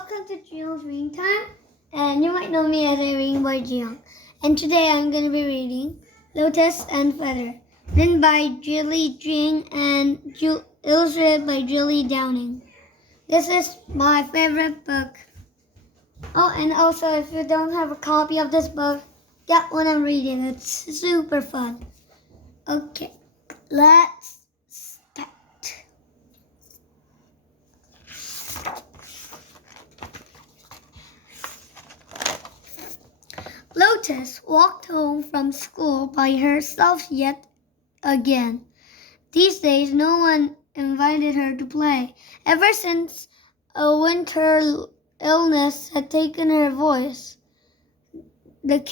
welcome to Jiang's reading time, and you might know me as a reading boy Jiang. And today I'm going to be reading Lotus and Feather, written by Jiang and illustrated by Julie Downing. This is my favorite book. Oh, and also if you don't have a copy of this book, get one and read it. It's super fun. Okay, let's start. Lotus walked home from school by herself yet again. These days, no one invited her to play. Ever since a winter illness had taken her voice, the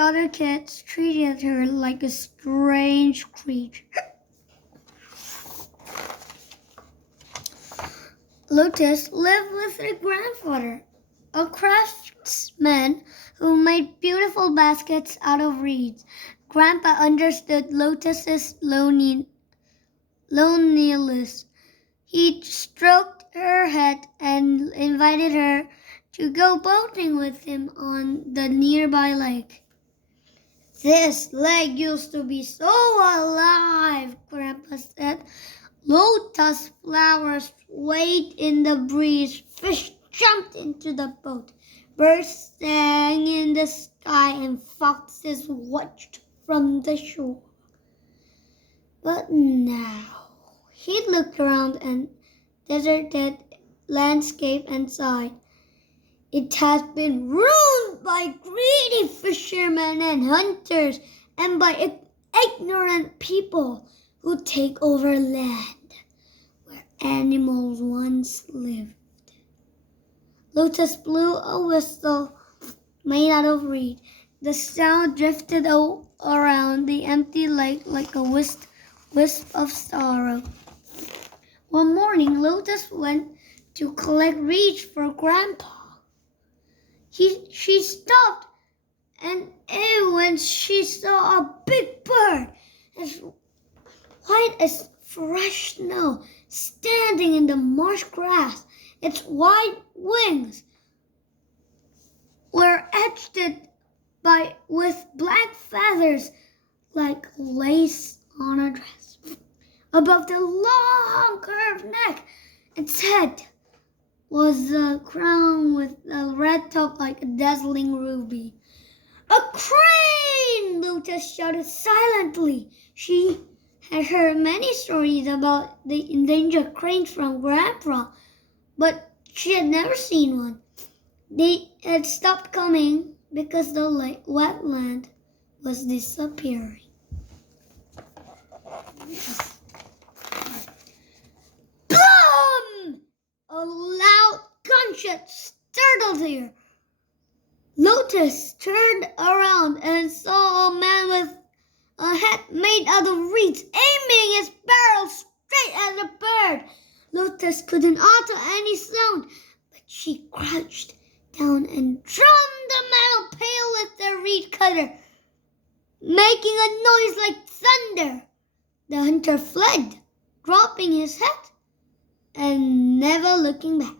other kids treated her like a strange creature. Lotus lived with her grandfather, a craftsman who made beautiful baskets out of reeds. Grandpa understood Lotus's loneliness. He stroked her head and invited her to go boating with him on the nearby lake. "This lake used to be so alive," Grandpa said. "Lotus flowers swayed in the breeze. Fish jumped into the boat. Birds sang in the sky and foxes watched from the shore." But now he looked around the deserted landscape and sighed. "It has been ruined by greedy fishermen and hunters and by ignorant people who take over land where animals once lived." Lotus blew a whistle made out of reed. The sound drifted around the empty lake like a wisp of sorrow. One morning, Lotus went to collect reeds for Grandpa. She stopped when she saw a big bird as white as fresh snow standing in the marsh grass. Its wide wings were edged with black feathers like lace on a dress. Above the long curved neck, its head was a crown with a red top like a dazzling ruby. "A crane!" Lotus shouted silently. She had heard many stories about the endangered cranes from Grandpa, but she had never seen one. They had stopped coming because the wetland was disappearing. Boom! A loud gunshot startled her. Lotus turned around and saw a man with a hat made out of reeds aiming his barrel straight at the bird. Lotus couldn't utter any sound, but she crouched down and drummed the metal pail with the reed cutter, making a noise like thunder. The hunter fled, dropping his head and never looking back.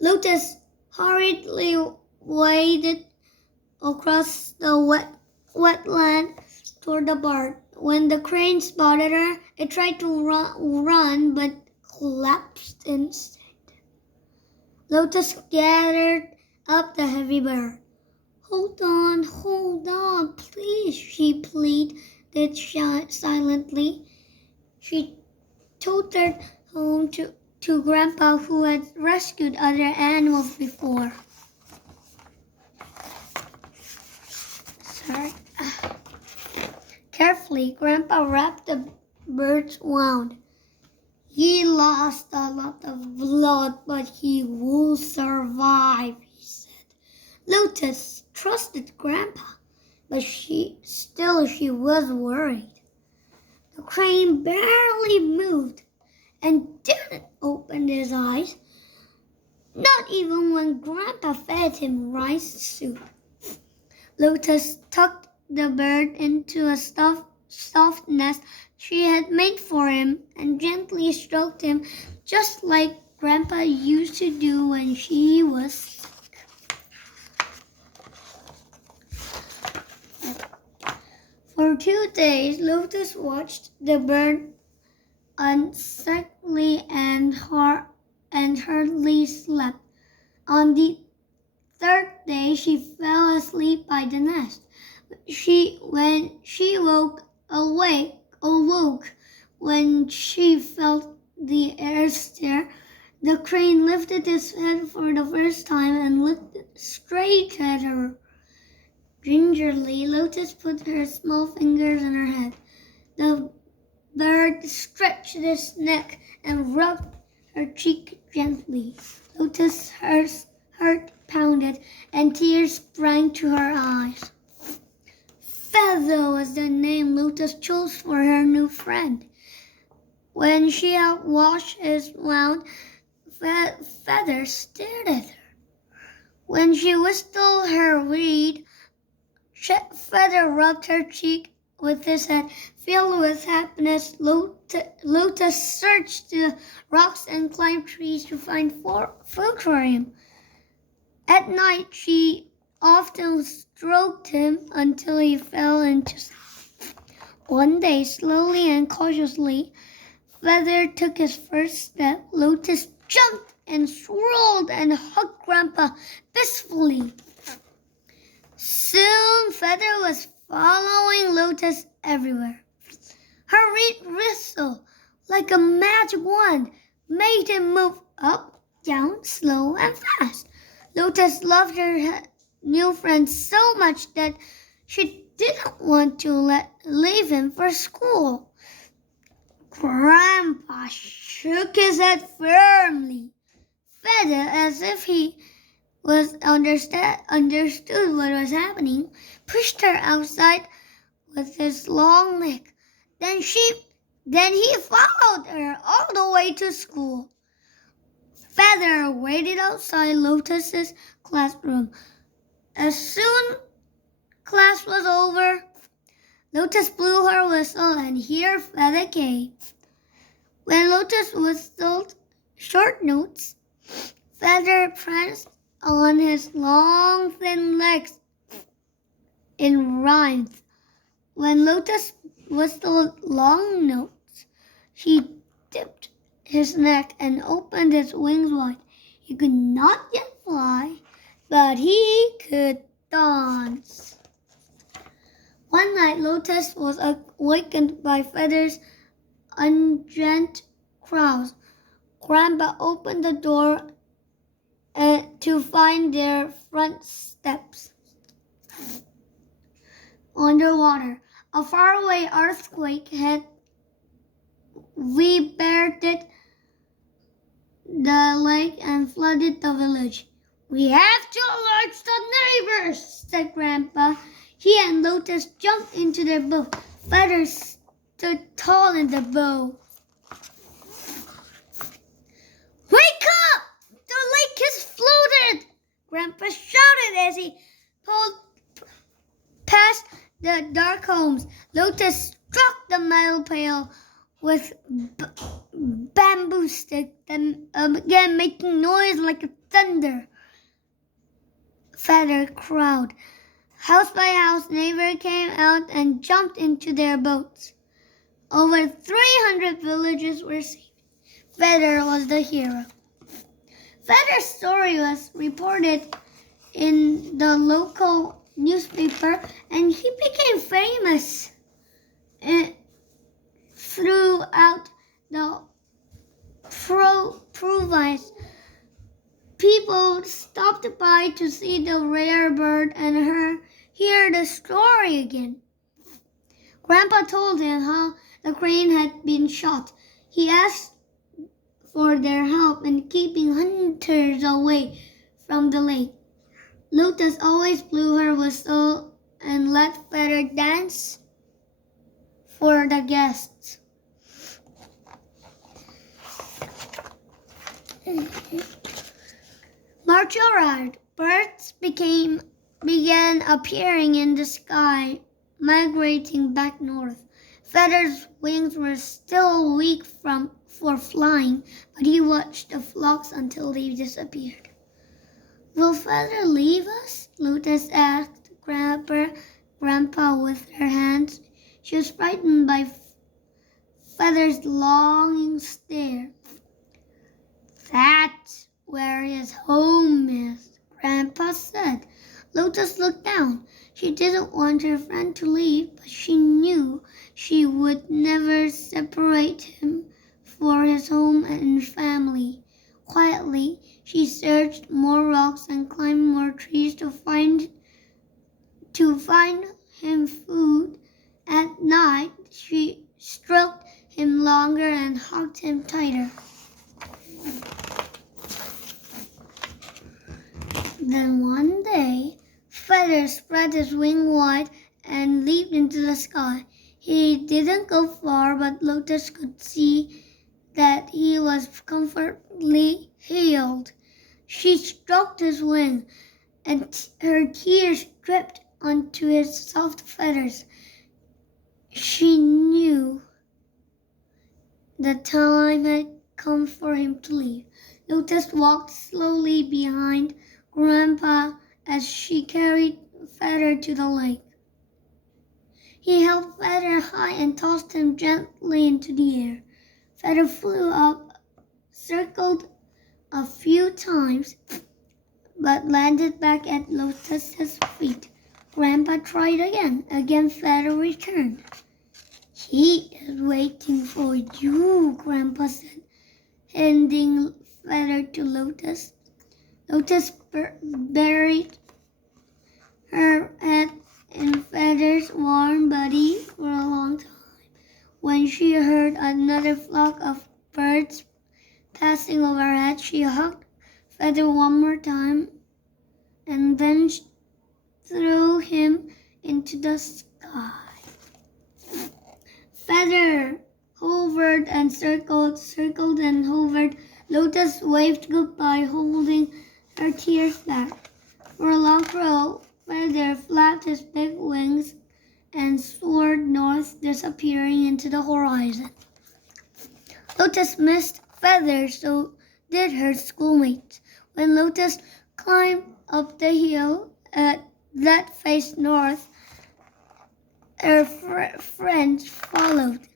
Lotus hurriedly waded across the wetland toward the bird. When the crane spotted her, it tried to run but collapsed instead. Lotus gathered up the heavy bird. Hold on, please," she pleaded silently. She tottered home to Grandpa, who had rescued other animals before. Carefully, Grandpa wrapped the bird's wound. "He lost a lot of blood, but he will survive," he said. Lotus trusted Grandpa, but she was worried. The crane barely moved and didn't open his eyes, not even when Grandpa fed him rice soup. Lotus tucked the bird into a soft nest she had made for him and gently stroked him just like Grandpa used to do when she was sick. For 2 days, Lotus watched the bird unsteadily and hardly slept. On the 3rd day, she fell asleep by the nest. When she awoke when she felt the air stir, the crane lifted its head for the first time and looked straight at her. Gingerly, Lotus put her small fingers on her head. The bird stretched its neck and rubbed her cheek gently. Lotus' heart pounded and tears sprang to her eyes. Feather was the name Lotus chose for her new friend. When she had washed his wound, Feather stared at her. When she whistled her reed, Feather rubbed her cheek with his head. Filled with happiness, Lotus searched the rocks and climbed trees to find food for him. At night, she often stroked him until he fell into sleep. One day, slowly and cautiously, Feather took his first step. Lotus jumped and swirled and hugged Grandpa peacefully. Soon, Feather was following Lotus everywhere. Her reed whistle, like a magic wand, made him move up, down, slow, and fast. Lotus loved her new friend so much that she didn't want to leave him for school. Grandpa shook his head firmly. Feather, as if he understood what was happening, pushed her outside with his long neck. Then he followed her all the way to school. Feather waited outside Lotus's classroom. As soon class was over, Lotus blew her whistle and here Feather came. When Lotus whistled short notes, Feather pranced on his long thin legs in rhyme. When Lotus whistled long notes, he dipped his neck and opened his wings wide. He could not yet fly, but he could dance. One night, Lotus was awakened by Feather's ungentle cries. Grandpa opened the door to find their front steps underwater. A faraway earthquake had rebirthed the lake and flooded the village. "We have to alert the neighbors," said Grandpa. He and Lotus jumped into their boat. Feather stood tall in the bow. "Wake up! The lake has floated!" Grandpa shouted as he pulled past the dark homes. Lotus struck the metal pail with bamboo stick, then again making noise like a thunder. Feather crowd. House by house, neighbors came out and jumped into their boats. Over 300 villages were saved. Feather was the hero. Feather's story was reported in the local newspaper, and he became famous throughout the province. People stopped by to see the rare bird and hear the story again. Grandpa told him how the crane had been shot. He asked for their help in keeping hunters away from the lake. Lotus always blew her whistle and let Feather dance for the guests. March arrived. Birds began appearing in the sky, migrating back north. Feather's wings were still weak for flying, but he watched the flocks until they disappeared. "Will Feather leave us?" Lotus asked Grandpa with her hands. She was frightened by Feather's longing stare. "That's where his home is," Grandpa said. Lotus looked down. She didn't want her friend to leave, but she knew she would never separate him for his home and family. Quietly, she searched more rocks and climbed more trees to find him food. At night, she stroked him longer and hugged him tighter. Then one day, Feather spread his wing wide and leaped into the sky. He didn't go far, but Lotus could see that he was comfortably healed. She stroked his wing, and her tears dripped onto his soft feathers. She knew the time had come for him to leave. Lotus walked slowly behind Grandpa as she carried Feather to the lake. He held Feather high and tossed him gently into the air. Feather flew up, circled a few times, but landed back at Lotus's feet. Grandpa tried again. Again, Feather returned. "He is waiting for you," Grandpa said, handing Feather to Lotus. Lotus buried her head in Feather's warm body for a long time. When she heard another flock of birds passing overhead, she hugged Feather one more time and then threw him into the sky. Feather hovered and circled and hovered. Lotus waved goodbye, holding her tears back. For a long row, Feather flapped his big wings and soared north, disappearing into the horizon. Lotus missed Feather, so did her schoolmates. When Lotus climbed up the hill that faced north, her friends followed.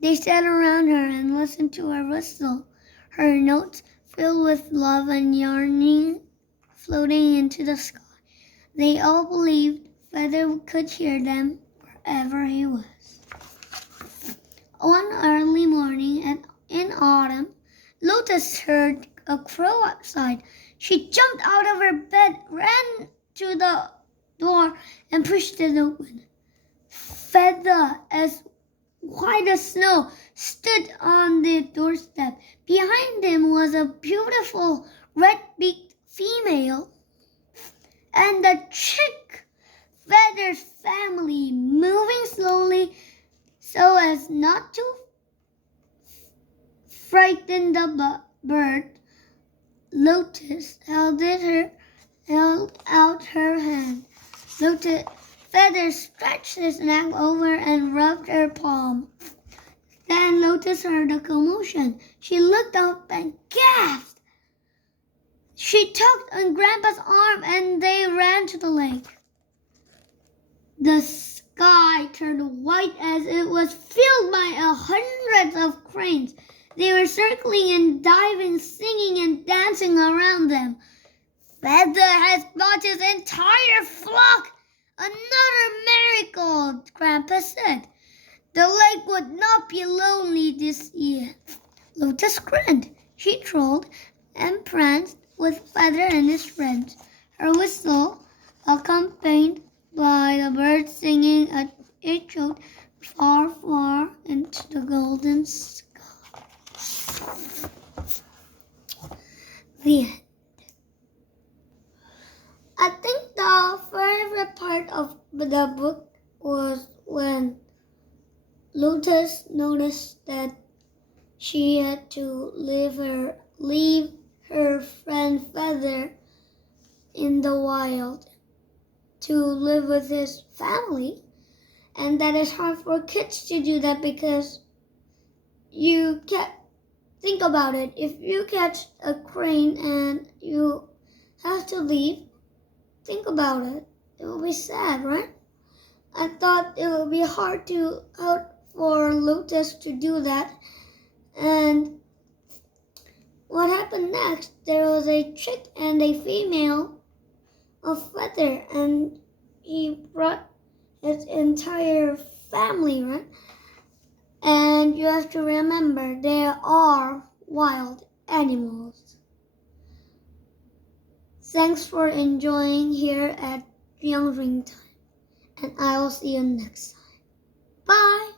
They sat around her and listened to her whistle, her notes filled with love and yearning floating into the sky. They all believed Feather could hear them wherever he was. One early morning in autumn, Lotus heard a crow outside. She jumped out of her bed, ran to the door, and pushed it open. Feather, as white as snow, stood on the doorstep. Behind him was a beautiful red-beaked female and the chick. Feather's family, moving slowly so as not to frighten the bird. Lotus held out her hand. Feather stretched his neck over and rubbed her palm. Then Lotus heard a commotion. She looked up and gasped. She tugged on Grandpa's arm and they ran to the lake. The sky turned white as it was filled by hundreds of cranes. They were circling and diving, singing and dancing around them. "Feather has brought his entire flock. Another miracle," Grandpa said. "The lake would not be lonely this year." Lotus grinned. She trolled and pranced with Feather and his friends. Her whistle, accompanied by the birds singing, echoed far, far into the golden sky. The end. I think the favorite part of the book was when Lotus noticed that she had to leave her friend Feather in the wild to live with his family, And that is hard for kids to do that because you can't think about it. If you catch a crane and you have to leave, think about it. It will be sad, right? I thought it would be hard for Lotus to do that. And what happened next? There was a chick and a female of feather, and he brought his entire family, right? And you have to remember there are wild animals. Thanks for enjoying here at Jiang Ring Time, and I will see you next time. Bye!